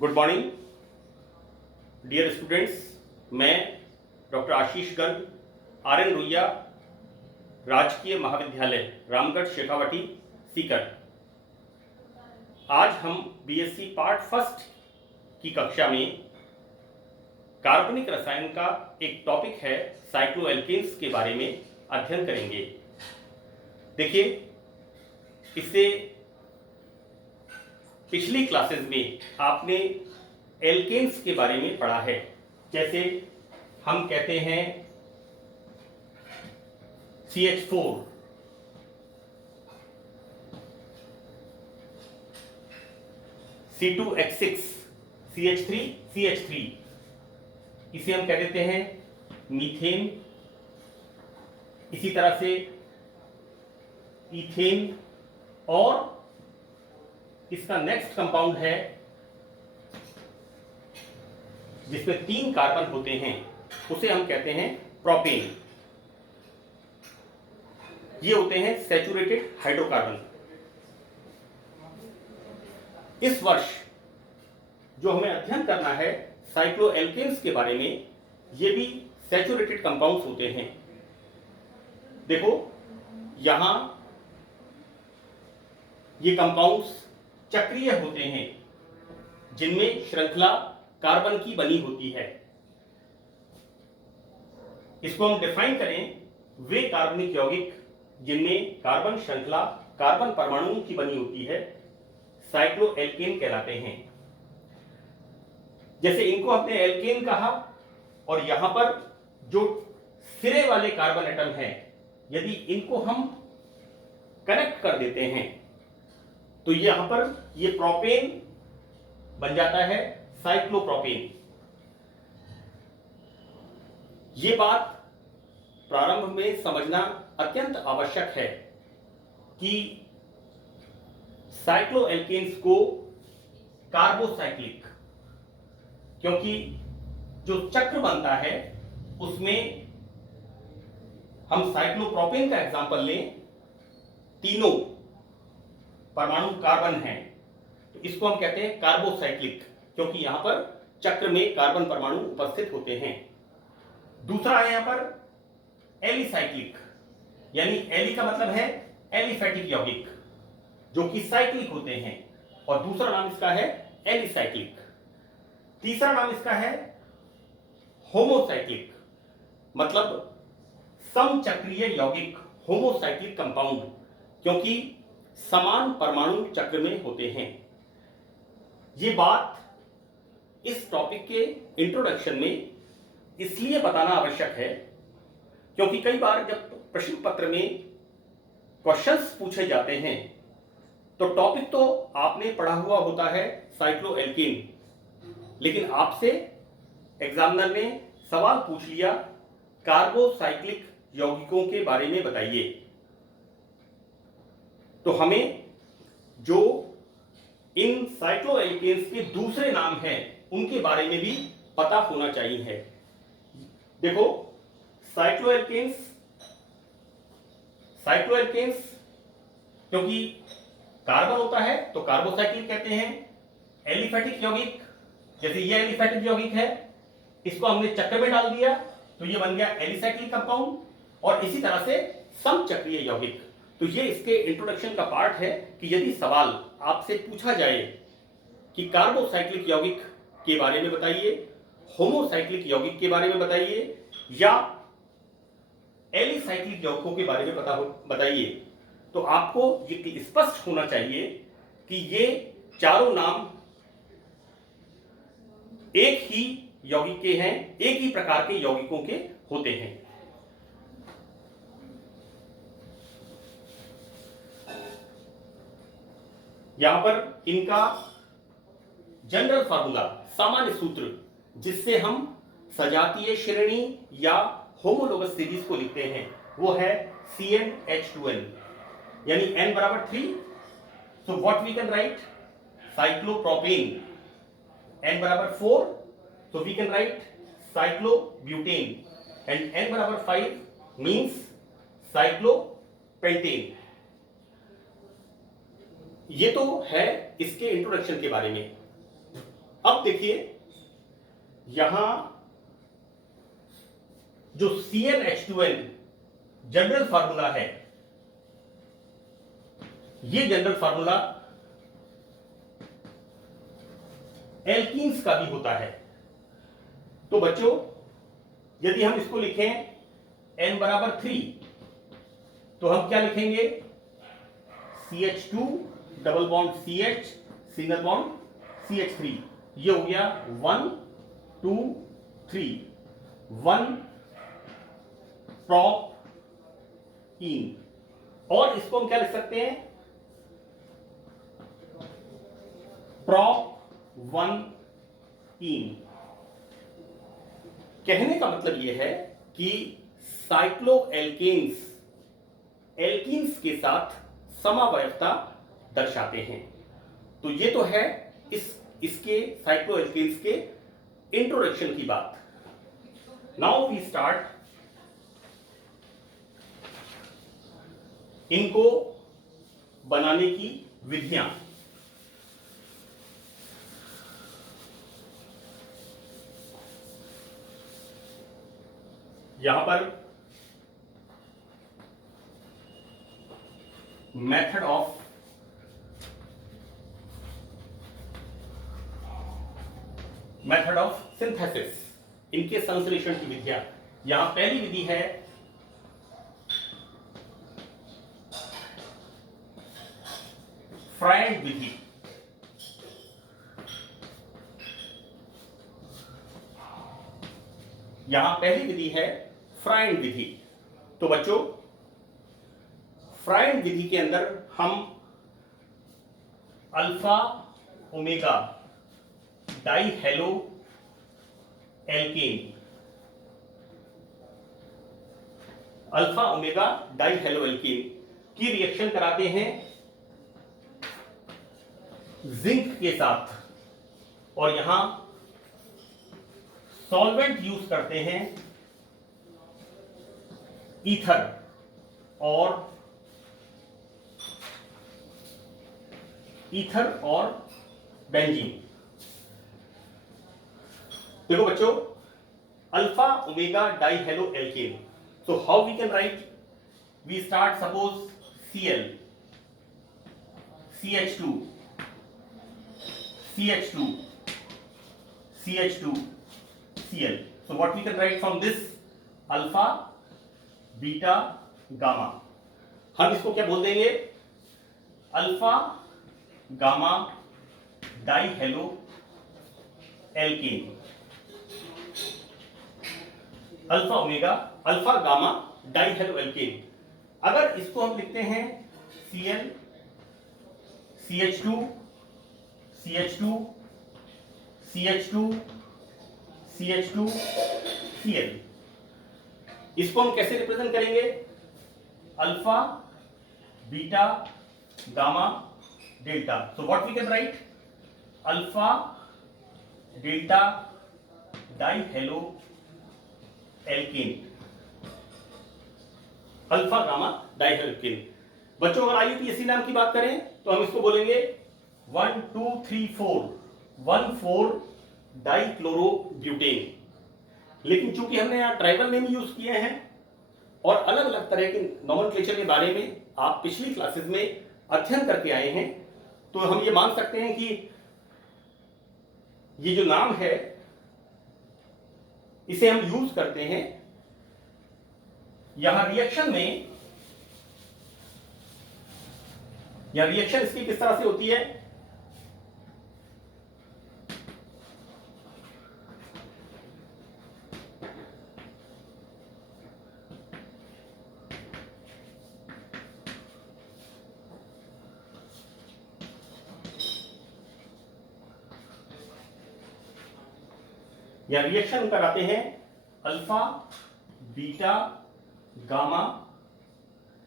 Good morning dear students. मैं doctor Ashish Garg, R N. Ruia, राजकीय महाविद्यालय रामगढ़ शेखावटी सीकर। आज हम बीएससी पार्ट फर्स्ट की कक्षा में कार्बनिक रसायन का एक टॉपिक है साइक्लोएल्केन्स के बारे में अध्ययन करेंगे। देखिए, इससे पिछली क्लासेस में आपने एल्केन्स के बारे में पढ़ा है। जैसे हम कहते हैं CH4, C2H6, CH3, CH3, इसे हम कह देते हैं मीथेन। इसी तरह से इथेन, और इसका नेक्स्ट कंपाउंड है जिसमें 3 कार्बन होते हैं, उसे हम कहते हैं प्रोपेन। ये होते हैं सैचुरेटेड हाइड्रोकार्बन। इस वर्ष जो हमें अध्ययन करना है साइक्लोएल्केन्स के बारे में, ये भी सैचुरेटेड कंपाउंड्स होते हैं। देखो, यहां ये कंपाउंड्स चक्रीय होते हैं जिनमें श्रृंखला कार्बन की बनी होती है। इसको हम डिफाइन करें, वे कार्बनिक यौगिक जिनमें कार्बन श्रृंखला कार्बन परमाणुओं की बनी होती है साइक्लोएल्केन कहलाते हैं। जैसे इनको हमने एल्केन कहा, और यहां पर जो सिरे वाले कार्बन एटम हैं, यदि इनको हम कनेक्ट कर देते हैं तो यहां पर ये प्रोपेन बन जाता है साइक्लोप्रोपेन। ये बात प्रारंभ में समझना अत्यंत आवश्यक है कि साइक्लोएल्केन्स को कार्बोसाइक्लिक, क्योंकि जो चक्र बनता है उसमें हम साइक्लोप्रोपेन का एग्जांपल लें, तीनों परमाणु कार्बन हैं, तो इसको हम कहते हैं कार्बोसाइक्लिक, क्योंकि यहां पर चक्र में कार्बन परमाणु उपस्थित होते हैं। दूसरा है यहां पर एलिसाइक्लिक, यानी एली का मतलब है एलिफैटिक यौगिक, जो कि साइक्लिक होते हैं, और दूसरा नाम इसका है एलिसाइक्लिक। तीसरा नाम इसका है होमोसाइक्लिक, मतलब समचक्रीय यौगिक, होमोसाइक्लिक कंपाउंड, क्योंकि समान परमाणु चक्र में होते हैं। ये बात इस टॉपिक के इंट्रोडक्शन में इसलिए बताना आवश्यक है क्योंकि कई बार जब प्रश्न पत्र में क्वेश्चंस पूछे जाते हैं तो टॉपिक तो आपने पढ़ा हुआ होता है साइक्लोएल्केन, लेकिन आपसे एग्जामिनर ने सवाल पूछ लिया कार्बोसाइक्लिक यौगिकों के बारे में बताइए, तो हमें जो इन साइक्लोएल्केन्स के दूसरे नाम हैं उनके बारे में भी पता होना चाहिए। देखो, साइक्लोएल्केन्स क्योंकि कार्बन होता है तो कार्बोसाइक्लिक कहते हैं। एलिफैटिक यौगिक, जैसे ये एलिफैटिक यौगिक है, इसको हमने चक्र में डाल दिया तो ये बन गया एलिसाइक्लिक कंपाउंड, और इसी तरह से समचक्रीय यौगिक। तो ये इसके इंट्रोडक्शन का पार्ट है कि यदि सवाल आपसे पूछा जाए कि कार्बोसाइक्लिक यौगिक के बारे में बताइए, होमोसाइक्लिक यौगिक के बारे में बताइए, या एलिसाइक्लिक यौगिकों के बारे में बताइए, तो आपको ये स्पष्ट होना चाहिए कि ये चारों नाम एक ही यौगिक के हैं, एक ही प्रकार के यौगिकों के होते हैं। यहां पर इनका जनरल फार्मूला, सामान्य सूत्र, जिससे हम सजातीय श्रेणी या होमोलोगस सीरीज को लिखते हैं, वो है CnH2n, यानी n बराबर 3। So what we can write, cyclopropane. n बराबर 4, so we can write cyclobutane, and n बराबर 5 मीन्स साइक्लोपेंटेन। ये तो है इसके इंट्रोडक्शन के बारे में। अब अब देखिए यहां जो CnH2n जनरल फार्मूला है, ये जनरल फार्मूला एल्कीन्स का भी होता है। तो बच्चों यदि हम इसको लिखें n बराबर 3, तो हम क्या लिखेंगे, CH2 double bond CH single bond CH3, ये हो गया 1 2 3, 1 prop इन। और इसको हम क्या लिख सकते हैं, prop 1 इन। कहने का मतलब यह है कि साइक्लोएल्केन्स एल्कीन्स के साथ समावयवता दर्शाते हैं। तो ये तो है इसके साइक्लोएल्केन्स के इंट्रोडक्शन की बात। नाउ वी स्टार्ट इनको बनाने की विधियां। यहां पर मेथड ऑफ सिंथेसिस, इनके संश्लेषण की विधियां। यहां पहली विधि है फ्रायड विधि। यहां पहली विधि है फ्रायड विधि। तो बच्चों फ्रायड विधि के अंदर हम alpha omega dihalo alkane, alpha omega dihalo alkane की रिएक्शन कराते हैं जिंक के साथ, और यहां सॉल्वेंट यूज करते हैं ईथर और बेंजीन। देखो बच्चों, alpha omega dihalo alkane, so how we can write, we start suppose Cl CH2 CH2 CH2 Cl, so what we can write from this, alpha beta gamma। हम इसको क्या बोल देंगे, alpha gamma dihalo alkane, alpha omega alpha gamma dihalo alkane. अगर इसको हम लिखते हैं Cl CH2 CH2 CH2 CH2 Cl, इसको हम कैसे रिप्रेजेंट करेंगे, alpha beta gamma delta. So what we can write, alpha delta dihalo alkane, alpha gamma dihalo alkane. बच्चों अगर IUPAC नाम की बात करें तो हम इसको बोलेंगे 1 2 3 4 1,4 डाइक्लोरोब्यूटेन। लेकिन चूंकि हमने यहां ट्राइबल नेम यूज किए हैं और अलग अलग तरह के नॉमेनक्लेचर के बारे में आप पिछली क्लासेस में अध्ययन करके आए हैं, तो हम ये मान सकते हैं कि ये जो नाम है इसे हम यूज करते हैं यहां रिएक्शन में। यहां रिएक्शन इसकी किस तरह से होती है, या रिएक्शन कराते हैं alpha beta gamma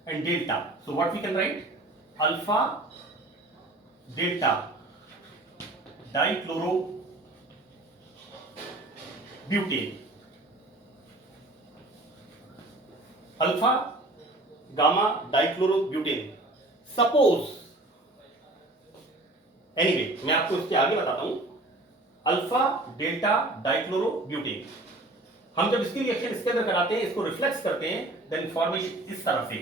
and delta. So what we can write, alpha delta dichloro butane, alpha gamma dichloro butane. Suppose, anyway मैं आपको इसके आगे बताता हूं, अल्फा डेल्टा डाइक्लोरोब्यूटेन। हम जब इसकी रिएक्शन इसके अंदर कराते हैं, इसको रिफ्लेक्स करते हैं, देन फॉर्मेशन इस तरह से,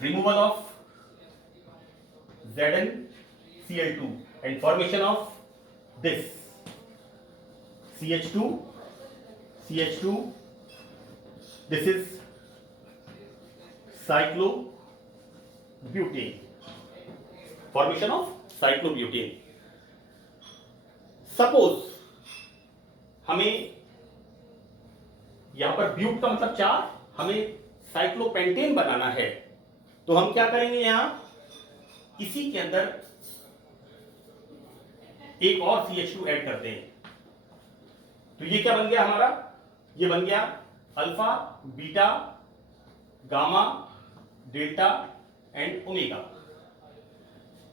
removal of ZnCl2 and formation of this CH2, this is cyclobutane, formation of cyclobutane। Suppose हमें यहां पर ब्यूट का मतलब 4, हमें साइक्लोपेंटेन बनाना है, तो हम क्या करेंगे, यहां इसी के अंदर एक और CH2 ऐड करते हैं। तो ये क्या बन गया हमारा, ये बन गया alpha beta gamma delta and omega.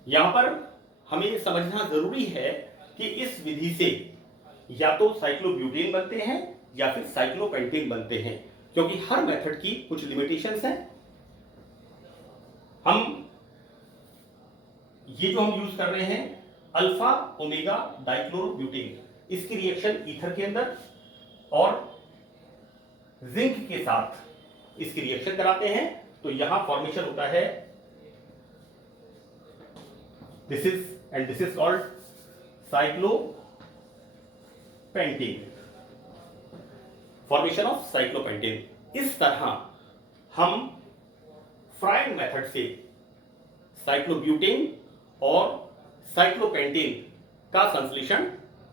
यहां पर हमें समझना जरूरी है कि इस विधि से या तो साइक्लोब्यूटेन बनते हैं या फिर साइक्लोपेंटेन बनते हैं, क्योंकि हर मेथड की कुछ लिमिटेशंस हैं। ये जो हम यूज कर रहे हैं अल्फा ओमेगा डाइक्लोरोब्यूटेन, इसकी रिएक्शन ईथर के अंदर और जिंक के साथ इसकी रिएक्शन कराते हैं, तो यहां फॉर्मेशन होता है this is called cyclopentane, formation of cyclopentane. इस तरह हम फ्राइड मेथड से साइक्लोब्यूटेन और साइक्लोपेंटेन का संश्लेषण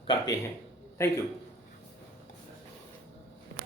करते हैं। Thank you.